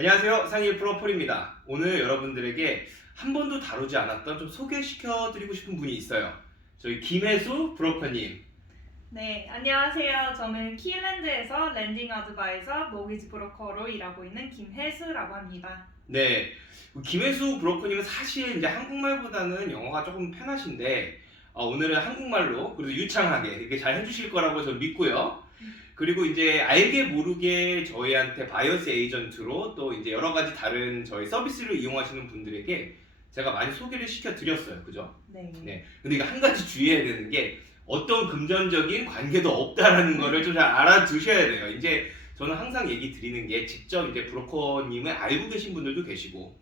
안녕하세요. 상일 프로폴입니다. 오늘 여러분들에게 한 번도 다루지 않았던 좀 소개시켜드리고 싶은 분이 있어요. 저희 김혜수 브로커님. 네, 안녕하세요. 저는 키랜드에서 랜딩 어드바이저 모기지 브로커로 일하고 있는 김혜수라고 합니다. 네, 김혜수 브로커님은 사실 이제 한국말보다는 영어가 조금 편하신데 오늘은 한국말로 그래도 유창하게 이렇게 잘 해주실 거라고 저는 믿고요. 그리고 이제 알게 모르게 저희한테 바이어스 에이전트로 또 이제 여러 가지 다른 저희 서비스를 이용하시는 분들에게 제가 많이 소개를 시켜드렸어요. 그죠? 네. 네. 근데 이거 한 가지 주의해야 되는 게 어떤 금전적인 관계도 없다라는 거를 좀 잘 알아두셔야 돼요. 이제 저는 항상 얘기 드리는 게 직접 이제 브로커님을 알고 계신 분들도 계시고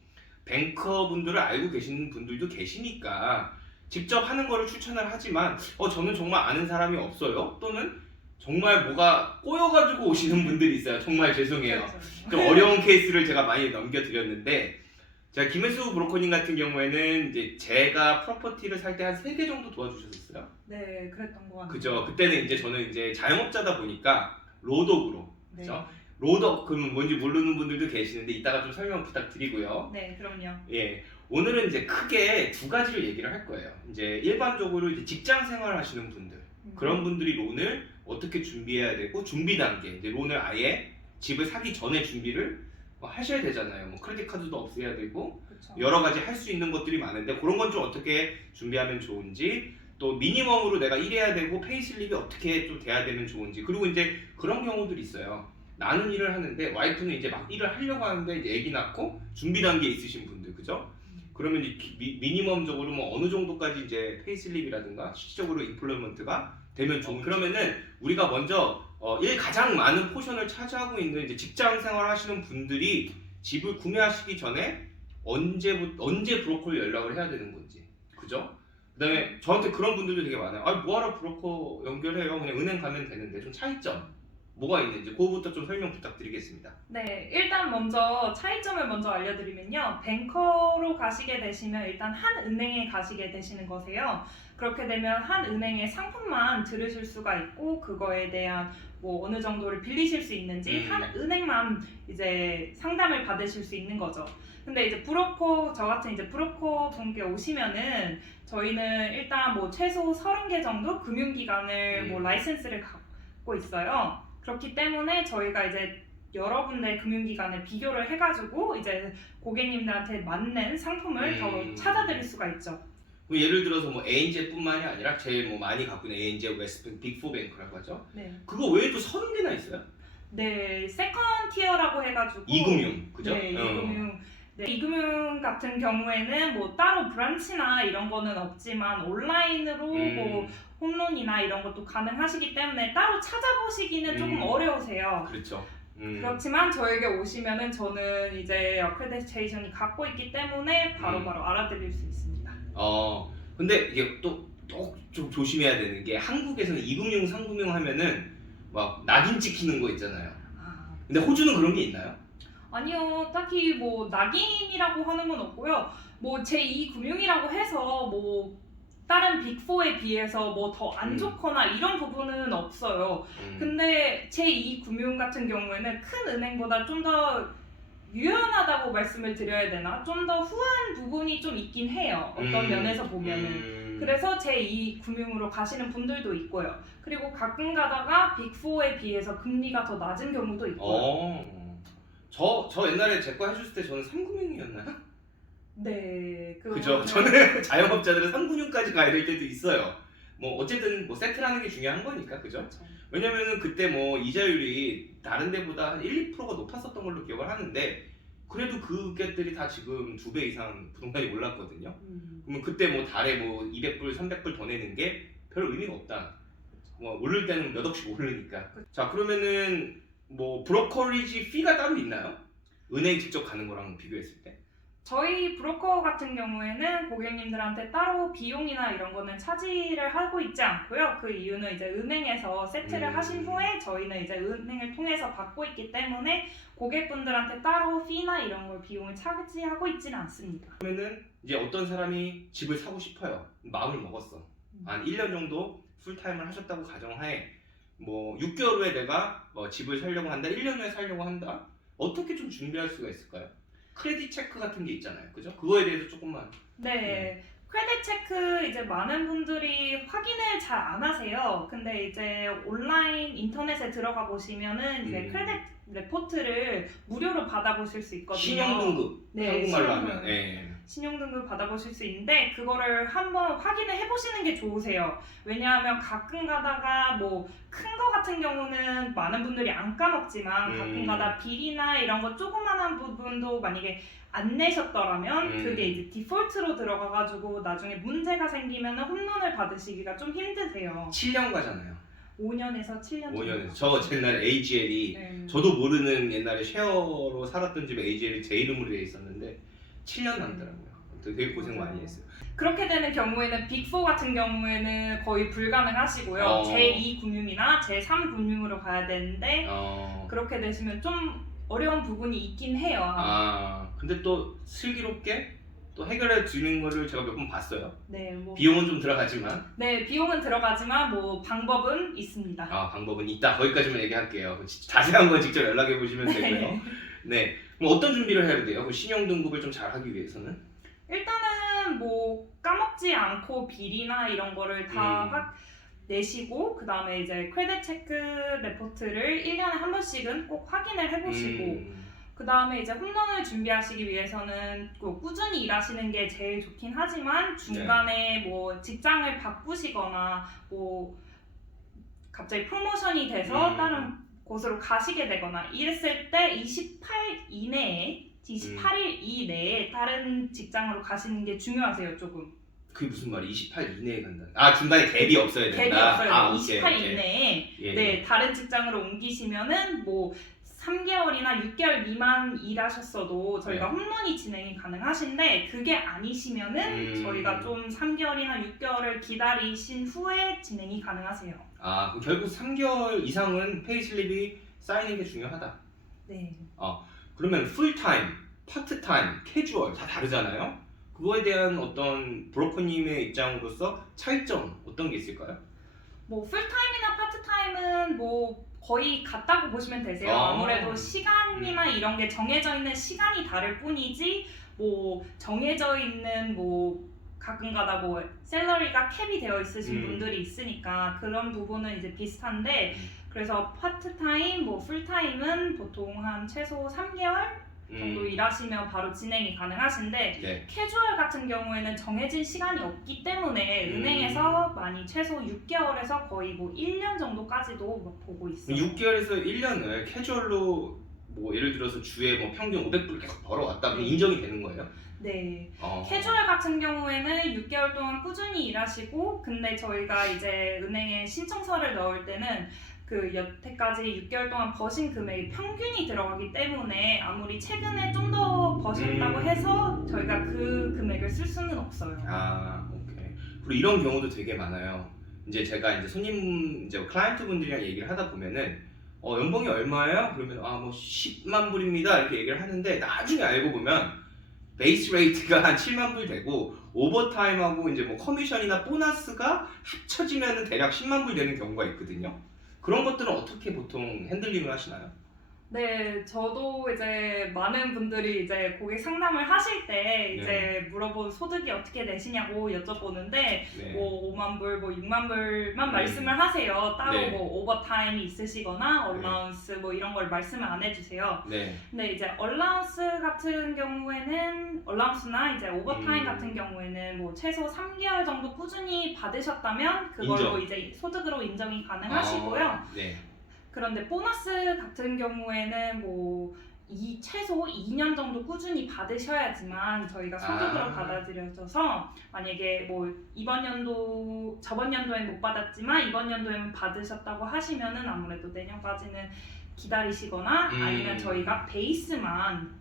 뱅커 분들을 알고 계시는 분들도 계시니까 직접 하는 거를 추천을 하지만 저는 정말 아는 사람이 없어요. 또는 정말 뭐가 꼬여가지고 오시는 분들이 있어요. 정말 죄송해요. 그렇죠. 좀 어려운 케이스를 제가 많이 넘겨드렸는데 제가 김혜수 브로커님 같은 경우에는 이제 제가 프로퍼티를 살 때 한 3개 정도 도와주셨었어요. 네, 그랬던 것 같아요. 그죠? 그때는 이제 저는 이제 자영업자다 보니까 로독으로 네. 그죠? 로독 그러면 뭔지 모르는 분들도 계시는데 이따가 좀 설명 부탁드리고요. 네, 그럼요. 예. 오늘은 이제 크게 두 가지를 얘기를 할 거예요. 이제 일반적으로 이제 직장 생활 하시는 분들 그런 분들이 론을 어떻게 준비해야 되고 준비 단계 이제 론을 아예 집을 사기 전에 준비를 하셔야 되잖아요. 뭐 크레딧 카드도 없애야 되고 그렇죠. 여러 가지 할 수 있는 것들이 많은데 그런 건 좀 어떻게 준비하면 좋은지 또 미니멈으로 내가 일해야 되고 페이슬립이 어떻게 좀 돼야 되면 좋은지 그리고 이제 그런 경우들이 있어요. 나는 일을 하는데 와이프는 이제 막 일을 하려고 하는데 이제 아기 낳고 준비 단계에 있으신 분들 그죠? 그러면 이제 미니멈적으로 뭐 어느 정도까지 이제 페이슬립이라든가 실질적으로 임플로이먼트가 되면 좋은 그러면은 우리가 먼저 일 가장 많은 포션을 차지하고 있는 이제 직장 생활 하시는 분들이 집을 구매하시기 전에 언제 브로커를 연락을 해야 되는 건지 그죠? 그다음에 저한테 그런 분들도 되게 많아요. 뭐하러 브로커 연결해요? 그냥 은행 가면 되는데 좀 차이점 뭐가 있는지 그거부터 좀 설명 부탁드리겠습니다. 네, 일단 먼저 차이점을 먼저 알려드리면요. 뱅커로 가시게 되시면 일단 한 은행에 가시게 되시는 거세요. 그렇게 되면 한 은행의 상품만 들으실 수가 있고 그거에 대한 뭐 어느 정도를 빌리실 수 있는지 한 은행만 이제 상담을 받으실 수 있는 거죠. 근데 이제 브로커 저 같은 이제 브로커 분께 오시면은 저희는 일단 뭐 최소 30개 정도 금융기관을 뭐 라이센스를 갖고 있어요. 그렇기 때문에 저희가 이제 여러 군데 금융기관을 비교를 해가지고 이제 고객님들한테 맞는 상품을 더 찾아드릴 수가 있죠. 예를 들어서 뭐 ANZ뿐만이 아니라 제일 뭐 많이 갖고 있는 ANZ, 웨스트뱅크, 빅4뱅크라고 하죠. 네. 그거 외에도 30개나 있어요? 네, 세컨 티어라고 해가지고 이금융, 그죠? 네, 이금융. 네, 이금융 같은 경우에는 뭐 따로 브란치나 이런 거는 없지만 온라인으로 뭐 홈론이나 이런 것도 가능하시기 때문에 따로 찾아보시기는 조금 어려우세요. 그렇죠. 그렇지만 저에게 오시면은 저는 이제 어크레디테이션이 갖고 있기 때문에 바로바로 알아드릴 수 있습니다. 근데 이게 또 좀 조심해야 되는 게 한국에서는 이금융, 상금융 하면은 막 낙인 찍히는 거 있잖아요. 근데 호주는 그런 게 있나요? 아니요, 딱히 뭐 낙인이라고 하는 건 없고요. 뭐 제2금융이라고 해서 뭐 다른 빅4에 비해서 뭐 더 안 좋거나 이런 부분은 없어요. 근데 제2금융 같은 경우에는 큰 은행보다 좀 더 유연하다고 말씀을 드려야 되나? 좀 더 후한 부분이 좀 있긴 해요. 어떤 면에서 보면은. 그래서 제2금융으로 가시는 분들도 있고요. 그리고 가끔 가다가 빅4에 비해서 금리가 더 낮은 경우도 있고요. 저 옛날에 제 거 해줬을 때 저는 3금융이었나요? 네, 그죠. 저는 자영업자들은 3금융까지 가야 될 때도 있어요. 뭐 어쨌든 뭐 세트라는 게 중요한 거니까, 그죠? 그렇죠. 왜냐면은 그때 뭐 이자율이 다른 데보다 한 1, 2%가 높았었던 걸로 기억을 하는데 그래도 그게들이 다 지금 2배 이상 부동산이 올랐거든요. 그러면 그때 뭐 달에 뭐 200불, 300불 더 내는 게 별 의미가 없다. 뭐 오를 때는 몇 억씩 오르니까. 자, 그러면은 뭐 브로커리지 피가 따로 있나요? 은행 직접 가는 거랑 비교했을 때? 저희 브로커 같은 경우에는 고객님들한테 따로 비용이나 이런 거는 차지를 하고 있지 않고요. 그 이유는 이제 은행에서 세트를 하신 후에 저희는 이제 은행을 통해서 받고 있기 때문에 고객분들한테 따로 피나 이런 걸 비용을 차지하고 있지는 않습니다. 그러면은 이제 어떤 사람이 집을 사고 싶어요. 마음을 먹었어. 한 1년 정도 풀타임을 하셨다고 가정하에 뭐 6개월 후에 내가 뭐 집을 살려고 한다, 1년 후에 살려고 한다. 어떻게 좀 준비할 수가 있을까요? 크레딧 체크 같은 게 있잖아요, 그죠? 그거에 대해서 조금만. 네. 크레딧 체크 이제 많은 분들이 확인을 잘 안 하세요. 근데 이제 온라인 인터넷에 들어가 보시면은 이제 크레딧 레포트를 무료로 받아보실 수 있거든요. 신용등급 네, 한국말로 신용등급. 하면. 예. 신용등급 받아보실 수 있는데 그거를 한번 확인을 해보시는 게 좋으세요. 왜냐하면 가끔 가다가 뭐 큰 거 같은 경우는 많은 분들이 안 까먹지만 가끔 가다 비리나 이런 거 조그만한 부분도 만약에 안 내셨더라면 그게 이제 디폴트로 들어가가지고 나중에 문제가 생기면 홈런을 받으시기가 좀 힘드세요. 7년 가잖아요. 5년에서 7년 5년에서. 저 옛날에 AGL이 네. 저도 모르는 옛날에 쉐어로 살았던 집에 AGL이 제 이름으로 돼 있었는데 7년 남더라고요. 되게 고생 많이 했어요. 그렇게 되는 경우에는 빅4 같은 경우에는 거의 불가능하시고요. 제2 금융이나 제3 금융으로 가야 되는데 그렇게 되시면 좀 어려운 부분이 있긴 해요. 근데 또 슬기롭게 또 해결해 주는 거를 제가 몇 번 봤어요. 네, 뭐 비용은 좀 들어가지만. 네, 비용은 들어가지만 뭐 방법은 있습니다. 방법은 있다. 거기까지만 얘기할게요. 자세한 건 직접 연락해 보시면 되고요. 네. 그럼 어떤 준비를 해야 돼요? 그 신용 등급을 좀 잘하기 위해서는? 일단은 뭐 까먹지 않고 비리나 이런 거를 다 내시고 그 다음에 이제 크레딧 체크 레포트를 1년에 한 번씩은 꼭 확인을 해보시고 그 다음에 이제 홈런을 준비하시기 위해서는 꾸준히 일하시는 게 제일 좋긴 하지만 중간에 뭐 직장을 바꾸시거나 뭐 갑자기 프로모션이 돼서 다른 곳으로 가시게 되거나 이랬을 때 28일 이내에 다른 직장으로 가시는 게 중요하세요, 조금. 그게 무슨 말이 28 이내에 간다. 중간에 갭이 없어야 된다. 갭이 없어요. 28일 오케이. 이내에 예. 네, 다른 직장으로 옮기시면은 뭐 3개월이나 6개월 미만 일하셨어도 저희가 홈런이 진행이 가능하신데 그게 아니시면은 저희가 좀 3개월이나 6개월을 기다리신 후에 진행이 가능하세요. 그럼 결국 3개월 이상은 페이슬립이 쌓이는 게 중요하다. 네. 그러면 풀타임, 파트타임, 캐주얼 다 다르잖아요. 그거에 대한 어떤 브로커님의 입장으로서 차이점 어떤 게 있을까요? 뭐 풀타임이나 파트타임은 뭐 거의 같다고 보시면 되세요. 아무래도 시간이나 이런 게 정해져 있는 시간이 다를 뿐이지 뭐 정해져 있는 뭐 가끔가다 뭐 샐러리가 캡이 되어 있으신 분들이 있으니까 그런 부분은 이제 비슷한데 그래서 파트타임, 뭐 풀타임은 보통 한 최소 3개월 정도 일하시면 바로 진행이 가능하신데 캐주얼 같은 경우에는 정해진 시간이 없기 때문에 은행에서 많이 최소 6개월에서 거의 뭐 1년 정도까지도 보고 있어요. 6개월에서 1년을 캐주얼로 뭐 예를 들어서 주에 뭐 평균 500불 계속 벌어왔다 그럼 인정이 되는 거예요? 네. 캐주얼 같은 경우에는 6개월 동안 꾸준히 일하시고 근데 저희가 이제 은행에 신청서를 넣을 때는 그 여태까지 6개월 동안 버신 금액이 평균이 들어가기 때문에 아무리 최근에 좀 더 버셨다고 해서 저희가 그 금액을 쓸 수는 없어요. 오케이. 그리고 이런 경우도 되게 많아요. 이제 제가 이제 손님 이제 클라이언트 분들이랑 얘기를 하다 보면은 연봉이 얼마예요? 그러면 뭐 10만 불입니다 이렇게 얘기를 하는데 나중에 알고 보면 베이스 레이트가 한 7만 불 되고 오버타임하고 이제 뭐 커미션이나 보너스가 합쳐지면은 대략 10만 불 되는 경우가 있거든요. 그런 것들은 어떻게 보통 핸들링을 하시나요? 네, 저도 이제 많은 분들이 이제 고객 상담을 하실 때 이제 물어본 소득이 어떻게 되시냐고 여쭤보는데 뭐 5만 불, 뭐 6만 불만 말씀을 하세요. 따로 뭐 오버타임이 있으시거나 얼라운스 뭐 이런 걸 말씀을 안 해주세요. 근데 이제 얼라운스 같은 경우에는 얼라운스나 이제 오버타임 같은 경우에는 뭐 최소 3개월 정도 꾸준히 받으셨다면 그걸로 이제 소득으로 인정이 가능하시고요. 그런데 보너스 같은 경우에는 뭐 최소 2년 정도 꾸준히 받으셔야지만 저희가 소득으로 받아들여져서 만약에 뭐 저번 연도엔 못 받았지만 이번 연도에는 받으셨다고 하시면은 아무래도 내년까지는 기다리시거나 아니면 저희가 베이스만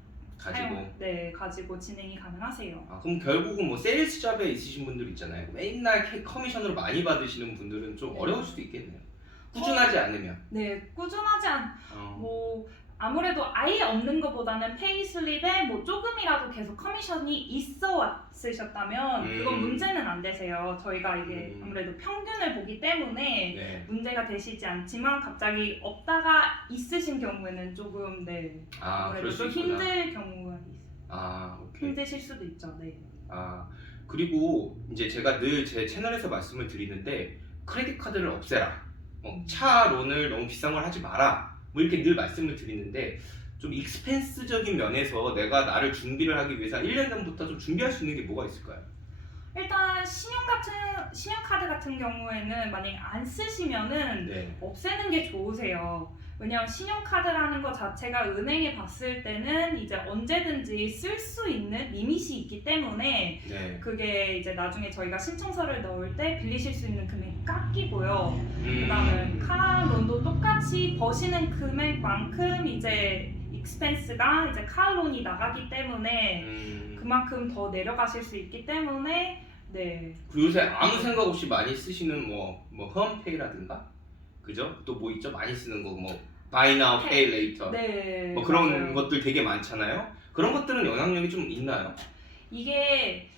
가지고 진행이 가능하세요. 그럼 결국은 뭐 세일스 잡에 있으신 분들 있잖아요. 맨날 커미션으로 많이 받으시는 분들은 좀 어려울 수도 있겠네요. 꾸준하지 않으면. 네, 꾸준하지 뭐 아무래도 아예 없는 것보다는 페이슬립에 뭐 조금이라도 계속 커미션이 있어 왔으셨다면 그건 문제는 안 되세요. 저희가 이게 아무래도 평균을 보기 때문에 네. 문제가 되시지 않지만 갑자기 없다가 있으신 경우에는 조금 네 아, 그럴 아무래도 수 좀 있구나. 힘들 경우가 있어요. 아, 오케이. 힘드실 수도 있죠. 네. 아, 그리고 이제 제가 늘 제 채널에서 말씀을 드리는데 크레딧 카드를 없애라. 차 론을 너무 비싼 걸 하지 마라. 뭐 이렇게 늘 말씀을 드리는데 좀 익스펜스적인 면에서 내가 나를 준비를 하기 위해서 1년 전부터 좀 준비할 수 있는 게 뭐가 있을까요? 일단 신용카드 같은 경우에는 만약에 안 쓰시면은 네. 없애는 게 좋으세요. 왜냐하면 신용카드라는 것 자체가 은행에 봤을 때는 이제 언제든지 쓸 수 있는 리밋이 있기 때문에 네. 그게 이제 나중에 저희가 신청서를 넣을 때 빌리실 수 있는 금액이 깎이고요. 그다음에 카론도 똑같이 버시는 금액만큼 이제 익스펜스가 이제 카론이 나가기 때문에 그만큼 더 내려가실 수 있기 때문에 네. 그리고 요새 아무 생각 없이 많이 쓰시는 뭐 홈페이라든가 그죠? 또 뭐 있죠? 많이 쓰는 거 뭐 buy now, pay later 네. 뭐 그런 맞아요. 것들 되게 많잖아요. 그런 것들은 영향력이 좀 있나요? 이게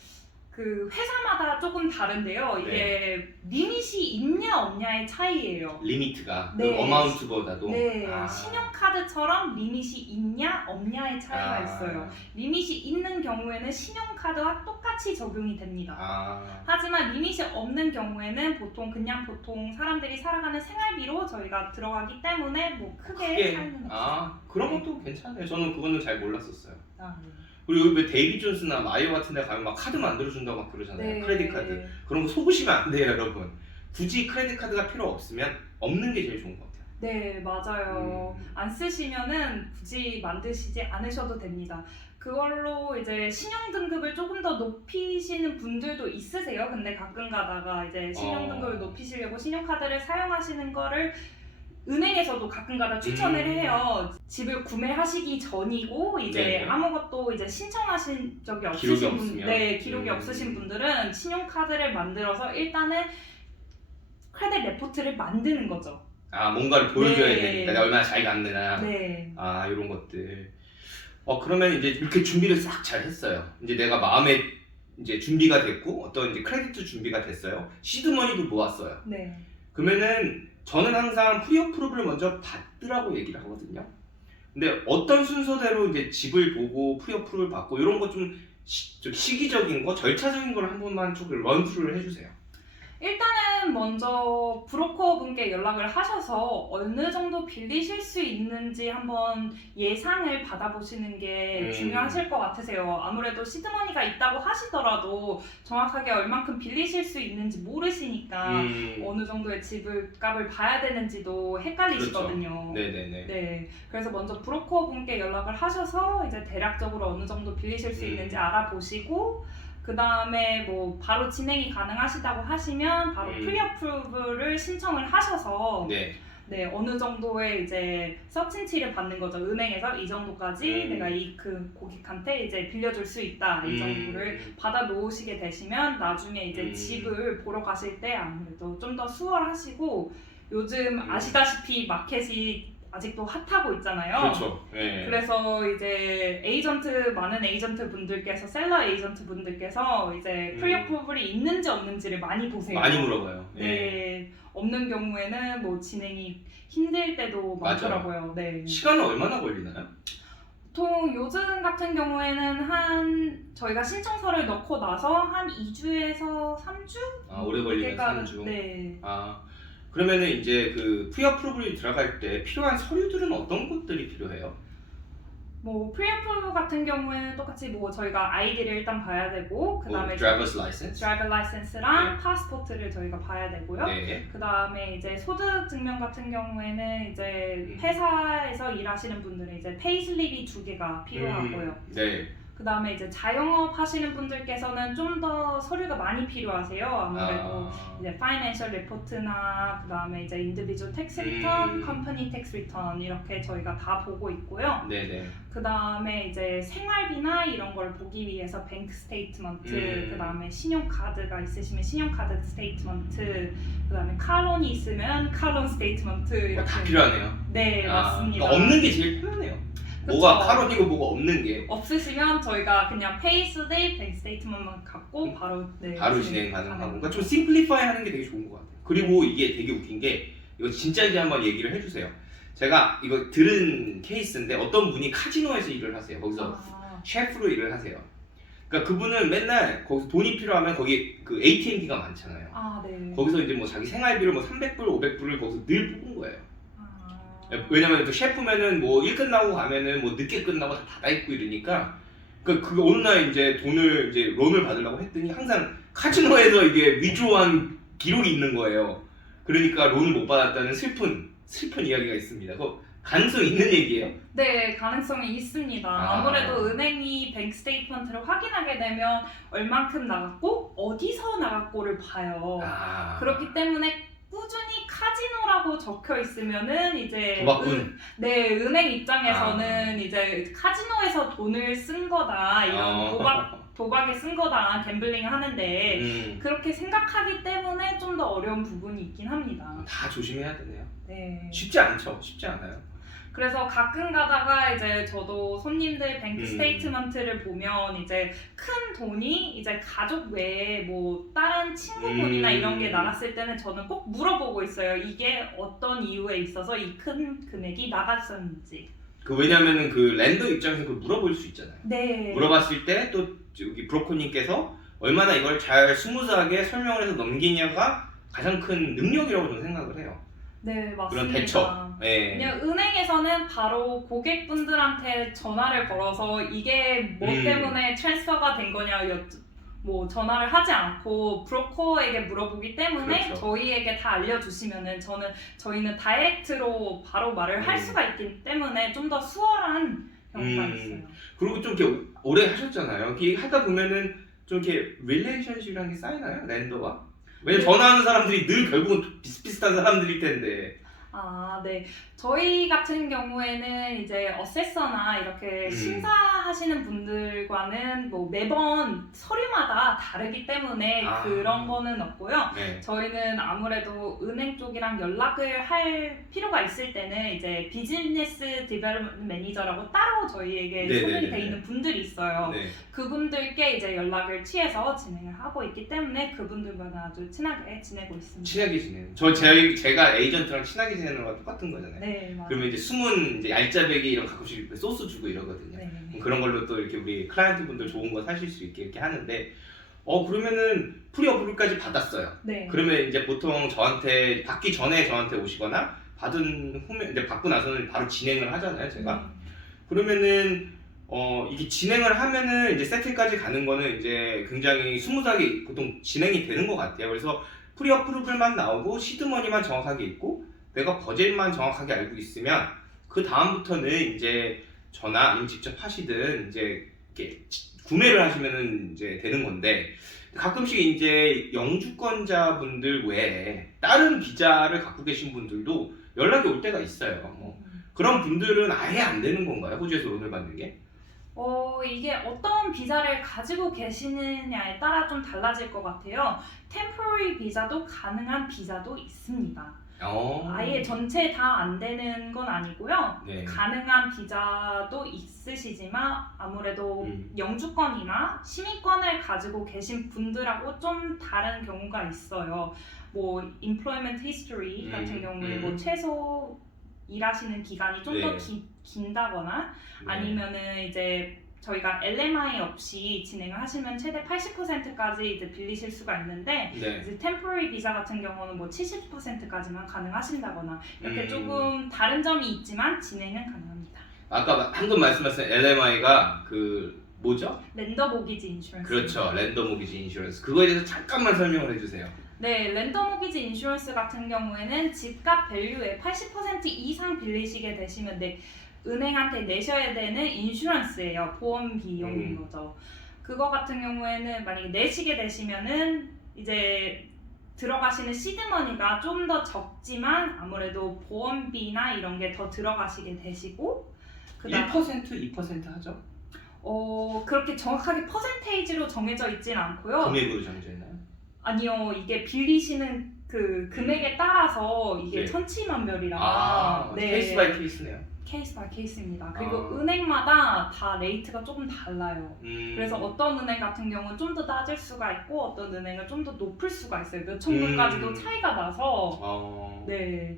그 회사마다 조금 다른데요. 이게 리밋이 있냐 없냐의 차이예요. 리미트가 네. 그 어마운트보다도 네, 아. 신용카드처럼 리밋이 있냐 없냐의 차이가 있어요. 리밋이 있는 경우에는 신용카드와 똑같이 적용이 됩니다. 하지만 리밋이 없는 경우에는 보통 사람들이 살아가는 생활비로 저희가 들어가기 때문에 뭐 크게 차이는 없어요. 그런 것도 괜찮아요. 저는 그거는 잘 몰랐었어요. 네. 그리고 왜 데이비 존스나 마이어 같은 데 가면 막 카드 만들어준다고 막 그러잖아요. 네. 크레딧 카드. 그런 거 속으시면 안 돼요, 여러분. 굳이 크레딧 카드가 필요 없으면 없는 게 제일 좋은 것 같아요. 네, 맞아요. 안 쓰시면은 굳이 만드시지 않으셔도 됩니다. 그걸로 이제 신용 등급을 조금 더 높이시는 분들도 있으세요. 근데 가끔 가다가 이제 신용 등급을 높이시려고 신용카드를 사용하시는 거를 은행에서도 가끔가다 추천을 해요. 집을 구매하시기 전이고 이제 네. 아무것도 이제 신청하신 적이 기록이 없으신 분, 없으면. 네, 기록이 없으신 분들은 신용카드를 만들어서 일단은 크레딧 레포트를 만드는 거죠. 뭔가를 보여줘야 네. 되니까 내가 얼마나 잘 갚느냐. 네. 이런 것들. 그러면 이제 이렇게 준비를 싹 잘 했어요. 이제 내가 마음에 이제 준비가 됐고 어떤 이제 크레딧도 준비가 됐어요. 시드머니도 모았어요. 네. 그러면은 저는 항상 프리어프루브를 먼저 받으라고 얘기를 하거든요. 근데 어떤 순서대로 이제 집을 보고 프리어프루브를 받고 이런 거 좀 시기적인 거, 절차적인 걸 한 번만 좀 런스루를 해주세요. 일단은 먼저 브로커 분께 연락을 하셔서 어느 정도 빌리실 수 있는지 한번 예상을 받아보시는 게 중요하실 것 같으세요. 아무래도 시드머니가 있다고 하시더라도 정확하게 얼만큼 빌리실 수 있는지 모르시니까 어느 정도의 값을 봐야 되는지도 헷갈리시거든요. 그렇죠. 네네네. 네, 그래서 먼저 브로커 분께 연락을 하셔서 이제 대략적으로 어느 정도 빌리실 수 있는지 알아보시고 그 다음에 뭐 바로 진행이 가능하시다고 하시면 바로 프리어프루브를 신청을 하셔서 네, 어느 정도의 이제 서틴티를 받는 거죠. 은행에서 이 정도까지 내가 그 고객한테 이제 빌려줄 수 있다. 이 정도를 받아 놓으시게 되시면 나중에 이제 집을 보러 가실 때 아무래도 좀 더 수월하시고 요즘 아시다시피 마켓이 아직도 핫하고 있잖아요. 그렇죠. 네. 그래서 이제 많은 에이전트 분들께서 셀러 에이전트 분들께서 이제 프리어프루블이 있는지 없는지를 많이 보세요. 많이 물어봐요. 네. 없는 경우에는 뭐 진행이 힘들 때도 많더라고요. 네. 시간은 얼마나 걸리나요? 보통 요즘 같은 경우에는 저희가 신청서를 넣고 나서 한 2주에서 3주? 오래 걸리면 3주. 네. 그러면은 이제 그 프리어프루블이 들어갈 때 필요한 서류들은 어떤 것들이 필요해요? 뭐 프리어프루브 같은 경우에는 똑같이 뭐 저희가 아이디를 일단 봐야 되고 그 다음에 드라이버스 라이센스? 드라이버 라이센스랑 파스포트를 저희가 봐야 되고요. 네. 그 다음에 이제 소득 증명 같은 경우에는 이제 회사에서 일하시는 분들은 이제 페이슬립이 2개가 필요하고요. 네. 그 다음에 이제 자영업 하시는 분들께서는 좀 더 서류가 많이 필요하세요. 아무래도 이제 파이낸셜 리포트나 그 다음에 이제 인디비주얼 텍스 리턴, 컴퍼니 텍스 리턴 이렇게 저희가 다 보고 있고요. 네네. 그 다음에 이제 생활비나 이런 걸 보기 위해서 뱅크 스테이트먼트, 그 다음에 신용카드가 있으시면 신용카드 스테이트먼트, 그 다음에 칼론이 있으면 칼론 스테이트먼트 이렇게. 다 필요하네요. 네, 맞습니다. 그러니까 없는 게 제일 편하네요. 뭐가 칼론이고 뭐가 없는 게 없으시면 저희가 그냥 페이스데이 뱅크 스테이트먼트만 갖고 바로 바로 진행 가능하고, 그러니까 좀 심플리파이 하는 게 되게 좋은 것 같아요. 그리고 이게 되게 웃긴 게, 이거 진짜인지 한번 얘기를 해주세요. 제가 이거 들은 케이스인데, 어떤 분이 카지노에서 일을 하세요. 거기서 셰프로 일을 하세요. 그러니까 그분은 맨날 거기서 돈이 필요하면 거기 그 ATM기가 많잖아요. 네. 거기서 이제 뭐 자기 생활비를 뭐 300불, 500불을 거기서 늘 뽑은 거예요. 왜냐면 또 셰프면은 뭐 일 끝나고 가면은 뭐 늦게 끝나고 다 닫아 있고 이러니까, 그 어느 날 이제 돈을 이제 론을 받으려고 했더니 항상 카지노에서 이게 위조한 기록이 있는 거예요. 그러니까 론을 못 받았다는 슬픈 이야기가 있습니다. 그거 가능성 있는 얘기예요? 네, 가능성이 있습니다. 아무래도 은행이 뱅크 스테이트먼트를 확인하게 되면 얼만큼 나갔고 어디서 나갔고를 봐요. 그렇기 때문에 꾸준히 카지노라고 적혀 있으면은 이제 도박꾼. 은행 입장에서는 이제 카지노에서 돈을 쓴 거다, 이런 도박에 쓴 거다, 갬블링을 하는데 그렇게 생각하기 때문에 좀 더 어려운 부분이 있긴 합니다. 다 조심해야 되네요. 네. 쉽지 않죠. 쉽지 않아요. 그래서 가끔 가다가 이제 저도 손님들 뱅크 스테이트먼트를 보면 이제 큰 돈이 이제 가족 외에 뭐 다른 친구분이나 이런 게 나갔을 때는 저는 꼭 물어보고 있어요. 이게 어떤 이유에 있어서 이 큰 금액이 나갔었는지. 왜냐면은 그 랜더 입장에서 그걸 물어볼 수 있잖아요. 네. 물어봤을 때 또 여기 브로커님께서 얼마나 이걸 잘 스무스하게 설명을 해서 넘기냐가 가장 큰 능력이라고 저는 생각을 해요. 네, 맞습니다. 그런 대처. 네. 그냥 은행에서는 바로 고객분들한테 전화를 걸어서 이게 뭐 때문에 트랜스퍼가 된 거냐 뭐 전화를 하지 않고 브로커에게 물어보기 때문에 그렇죠. 저희에게 다 알려주시면은 저희는 다이렉트로 바로 말을 할 수가 있기 때문에 좀 더 수월한 경우가 있어요. 그리고 좀 이렇게 오래 하셨잖아요. 이렇게 하다 보면은 좀 이렇게 릴레이션십이라는 게 쌓이나요? 랜더와? 왜냐면 전화하는 사람들이 늘 결국은 비슷비슷한 사람들일 텐데. 네. 저희 같은 경우에는 이제 어세서나 이렇게 심사하시는 분들과는 뭐 매번 서류마다 다르기 때문에 그런 거는 없고요. 네. 저희는 아무래도 은행 쪽이랑 연락을 할 필요가 있을 때는 이제 비즈니스 디벨롭먼트 매니저라고 따로 저희에게 소속이 돼 있는 분들이 있어요. 네. 그분들께 이제 연락을 취해서 진행을 하고 있기 때문에 그분들과는 아주 친하게 지내고 있습니다. 친하게 지내는. 제가 에이전트랑 친하게 지내는 거랑 똑같은 거잖아요. 네, 맞아요. 그러면 이제 숨은 이제 얄짜배기 이런 가끔씩 소스 주고 이러거든요. 네. 그런 걸로 또 이렇게 우리 클라이언트 분들 좋은 거 사실 수 있게 이렇게 하는데, 그러면은 프리어프루까지 받았어요. 네. 그러면 이제 보통 저한테 받기 전에 저한테 오시거나 받은 후면 이제 받고 나서는 바로 진행을 하잖아요, 제가. 그러면은 이게 진행을 하면은 이제 세틀까지 가는 거는 이제 굉장히 스무스하게 보통 진행이 되는 것 같아요. 그래서 프리어프루블만 나오고 시드머니만 정확하게 있고 내가 버젯만 정확하게 알고 있으면 그 다음부터는 이제 전화 아니면 직접 하시든 이제 이렇게 구매를 하시면은 이제 되는 건데, 가끔씩 이제 영주권자분들 외에 다른 비자를 갖고 계신 분들도 연락이 올 때가 있어요. 그런 분들은 아예 안 되는 건가요? 호주에서 론을 받는 게? 이게 어떤 비자를 가지고 계시느냐에 따라 좀 달라질 것 같아요. 템포러리 비자도 가능한 비자도 있습니다. 아예 전체 다 안 되는 건 아니고요. 네. 가능한 비자도 있으시지만 아무래도 영주권이나 시민권을 가지고 계신 분들하고 좀 다른 경우가 있어요. 뭐 employment history 같은 경우에 뭐 최소 일하시는 기간이 좀 더 긴다거나 아니면은 이제 저희가 LMI 없이 진행을 하시면 최대 80%까지 이제 빌리실 수가 있는데 이제 템포러리 비자 같은 경우는 뭐 70%까지만 가능하신다거나 이렇게 조금 다른 점이 있지만 진행은 가능합니다. 아까 방금 말씀하신 LMI가 그 뭐죠? 랜더 모기지 인슈런스. 그렇죠. 랜더 모기지 인슈런스. 그거에 대해서 잠깐만 설명을 해주세요. 네, 랜더 모기지 인슈런스 같은 경우에는 집값 밸류의 80% 이상 빌리시게 되시면 은행한테 내셔야 되는 인슈런스예요. 보험 비용인 거죠. 그거 같은 경우에는 만약에 내시게 되시면은 이제 들어가시는 시드머니가 좀 더 적지만 아무래도 보험비나 이런 게 더 들어가시게 되시고 1%, 2% 하죠? 그렇게 정확하게 퍼센테이지로 정해져 있진 않고요. 금액으로 정해져 있나요? 아니요, 이게 빌리시는 그 금액에 따라서 이게 네. 천치만별이라 케이스 바이 케이스네요. 케이스 바이 케이스입니다. 그리고 은행마다 다 레이트가 조금 달라요. 그래서 어떤 은행 같은 경우는 좀 더 낮을 수가 있고 어떤 은행은 좀 더 높을 수가 있어요. 몇 천불까지도 차이가 나서 네.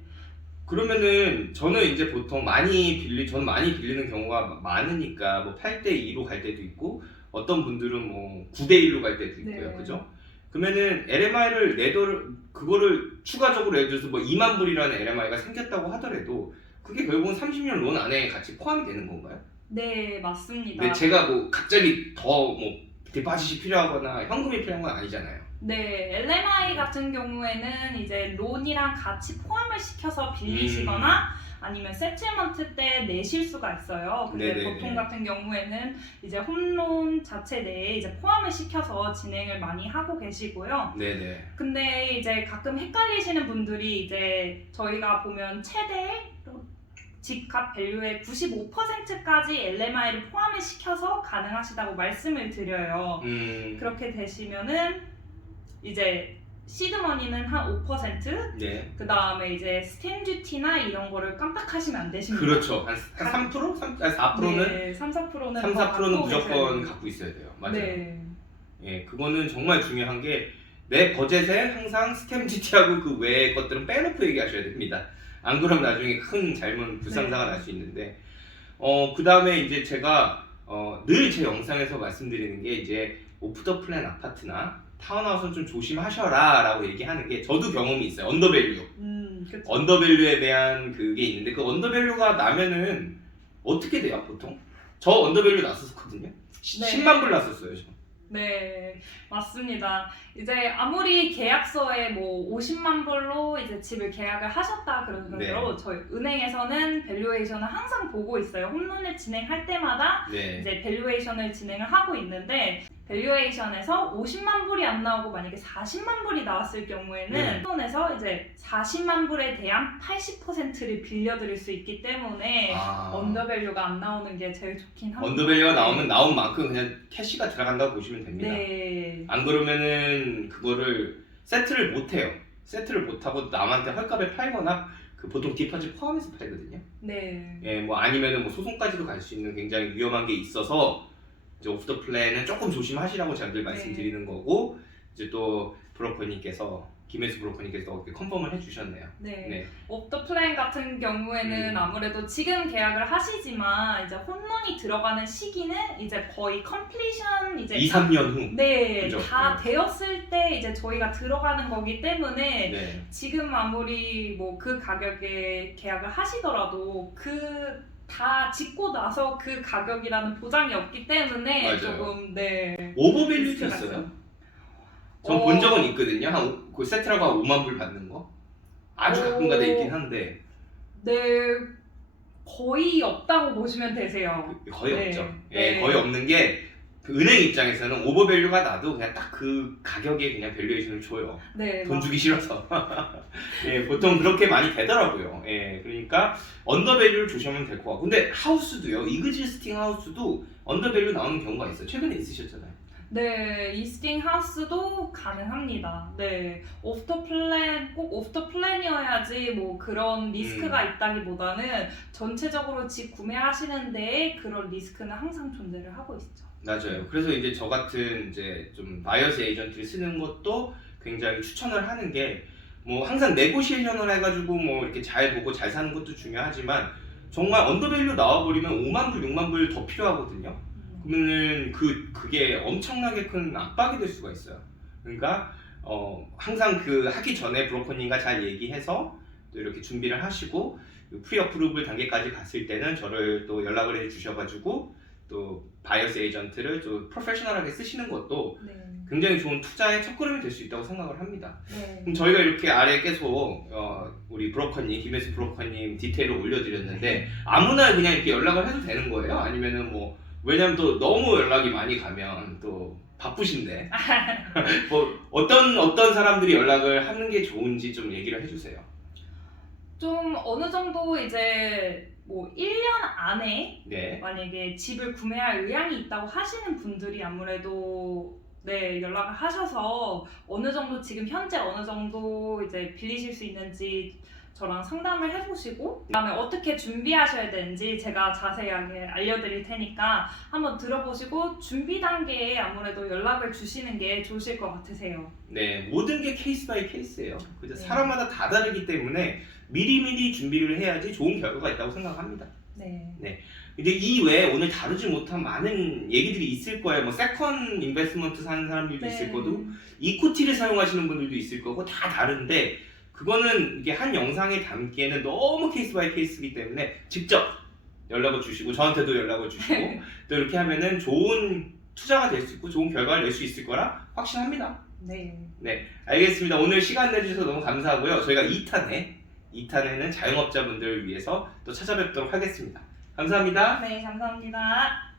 그러면은 저는 이제 보통 저는 많이 빌리는 경우가 많으니까 뭐 8대2로 갈 때도 있고 어떤 분들은 뭐 9대1로 갈 때도 있고요. 네. 그죠? 그러면은 LMI를 그거를 추가적으로 예를 들어서 뭐 2만 불이라는 LMI가 생겼다고 하더라도 그게 결국은 30년 론 안에 같이 포함이 되는 건가요? 네, 맞습니다. 근데 제가 뭐 갑자기 더 뭐 디파짓이 필요하거나 현금이 필요한 건 아니잖아요. 네, LMI 같은 경우에는 이제 론이랑 같이 포함을 시켜서 빌리시거나 아니면 세틀먼트 때 내실 수가 있어요. 근데 네네네. 보통 같은 경우에는 이제 홈론 자체 내에 이제 포함을 시켜서 진행을 많이 하고 계시고요. 네네. 근데 이제 가끔 헷갈리시는 분들이 이제 저희가 보면 최대 집값 밸류의 95%까지 LMI를 포함을 시켜서 가능하시다고 말씀을 드려요. 그렇게 되시면은 이제 시드머니는 한 5%, 네. 그 다음에 이제 스탬 듀티나 이런 거를 깜빡하시면 안 되십니다. 그렇죠. 한 3%? 4%는? 네, 3-4%는 3-4%는 무조건 갖고 있어야 돼요. 맞아요. 네. 예, 그거는 정말 중요한 게 내 버젯에 항상 스탬 듀티하고 그 외의 것들은 빼놓고 얘기하셔야 됩니다. 안 그러면 나중에 큰 불상사가 날 수 있는데 그 다음에 이제 제가 늘 제 영상에서 말씀드리는 게 이제 오프 더 플랜 아파트나 타운하우스는 좀 조심하셔라 라고 얘기하는 게 저도 경험이 있어요. 언더밸류. 그쵸. 언더밸류에 대한 그게 있는데 그 언더밸류가 나면은 어떻게 돼요 보통? 저 언더밸류 났었거든요. 10만 불 났었어요. 저. 네, 맞습니다. 이제 아무리 계약서에 뭐 50만 불로 이제 집을 계약을 하셨다 그러더라도 저희 은행에서는 밸류에이션을 항상 보고 있어요. 홈론을 진행할 때마다 이제 밸류에이션을 진행을 하고 있는데 밸류에이션에서 50만 불이 안 나오고 만약에 40만 불이 나왔을 경우에는 홈론에서 이제 40만 불에 대한 80%를 빌려드릴 수 있기 때문에 언더밸류가 안 나오는 게 제일 좋긴 합니다. 언더밸류가 나오면 나온 만큼 그냥 캐시가 들어간다고 보시면 됩니다. 네. 안 그러면은 그거를 세트를 못 해요. 세트를 못 하고 남한테 헐값에 팔거나 그 보통 디파짓 포함해서 팔거든요. 네. 예, 뭐 아니면은 뭐 소송까지도 갈 수 있는 굉장히 위험한 게 있어서 이제 오프 더 플랜은 조금 조심하시라고 제가 늘 말씀드리는 거고 이제 또 김혜수 브로커님께서 이렇게 컨펌을 해주셨네요. 네. 오프 더 플랜 같은 경우에는 아무래도 지금 계약을 하시지만 이제 홈런이 들어가는 시기는 이제 거의 컴플리션 이제 2-3년 후. 네, 그죠? 다 되었을 때 이제 저희가 들어가는 거기 때문에 지금 아무리 뭐 그 가격에 계약을 하시더라도 다 짓고 나서 그 가격이라는 보장이 없기 때문에 맞아요. 조금 오버밸류도 있어요. 전 본 적은 있거든요. 그 세트라고 한 5만 불 받는 거. 아주 가끔가다 있긴 한데. 네, 거의 없다고 보시면 되세요. 거의 없죠. 예, 거의 없는 게 그 은행 입장에서는 오버밸류가 나도 그냥 딱 그 가격에 그냥 밸류에이션을 줘요. 돈 주기 싫어서. 예, 보통 그렇게 많이 되더라고요. 예, 그러니까 언더밸류를 조심하면 될 것 같고. 근데 하우스도요. 이그지스팅 하우스도 언더밸류 나오는 경우가 있어요. 최근에 있으셨잖아요. 네, 이스팅 하우스도 가능합니다. 네, 오프 더 플랜, 꼭 오프 더 플랜이어야지 뭐 그런 리스크가 있다기보다는 전체적으로 집 구매하시는 데에 그런 리스크는 항상 존재를 하고 있죠. 맞아요. 그래서 이제 저 같은 이제 좀 바이어스 에이전트를 쓰는 것도 굉장히 추천을 하는 게 뭐 항상 네고시에이션을 해가지고 뭐 이렇게 잘 보고 잘 사는 것도 중요하지만 정말 언더밸류 나와버리면 5만 불, 6만 불 더 필요하거든요. 그러면은 그게 엄청나게 큰 압박이 될 수가 있어요. 그러니까 항상 그 하기 전에 브로커님과 잘 얘기해서 또 이렇게 준비를 하시고 프리 어프루블 단계까지 갔을 때는 저를 또 연락을 해주셔가지고 또 바이어스 에이전트를 좀 프로페셔널하게 쓰시는 것도 굉장히 좋은 투자의 첫걸음이 될 수 있다고 생각을 합니다. 네. 그럼 저희가 이렇게 아래 계속 우리 브로커님, 김혜수 브로커님 디테일을 올려드렸는데 아무나 그냥 이렇게 연락을 해도 되는 거예요? 아니면은 뭐 왜냐면 또 너무 연락이 많이 가면 또 바쁘신데 뭐 어떤 사람들이 연락을 하는 게 좋은지 좀 얘기를 해주세요. 좀 어느 정도 이제 뭐 1년 안에 네. 만약에 집을 구매할 의향이 있다고 하시는 분들이 아무래도 네, 연락을 하셔서 어느 정도 지금 현재 어느 정도 이제 빌리실 수 있는지 저랑 상담을 해보시고 그다음에 어떻게 준비하셔야 되는지 제가 자세하게 알려드릴 테니까 한번 들어보시고 준비 단계에 아무래도 연락을 주시는 게 좋으실 것 같으세요. 네, 모든 게 케이스 바이 케이스예요. 그죠? 네. 사람마다 다 다르기 때문에 미리미리 준비를 해야지 좋은 결과가 있다고 생각합니다. 네. 이제 이 외에 오늘 다루지 못한 많은 얘기들이 있을 거예요. 뭐 세컨 인베스트먼트 사는 사람들도 있을 거고 이코티를 사용하시는 분들도 있을 거고 다 다른데 그거는 이게 한 영상에 담기에는 너무 케이스 바이 케이스이기 때문에 직접 연락을 주시고 저한테도 연락을 주시고 또 이렇게 하면은 좋은 투자가 될 수 있고 좋은 결과를 낼 수 있을 거라 확신합니다. 네. 알겠습니다. 오늘 시간 내주셔서 너무 감사하고요. 저희가 2탄에는 자영업자분들을 위해서 또 찾아뵙도록 하겠습니다. 감사합니다. 네, 감사합니다.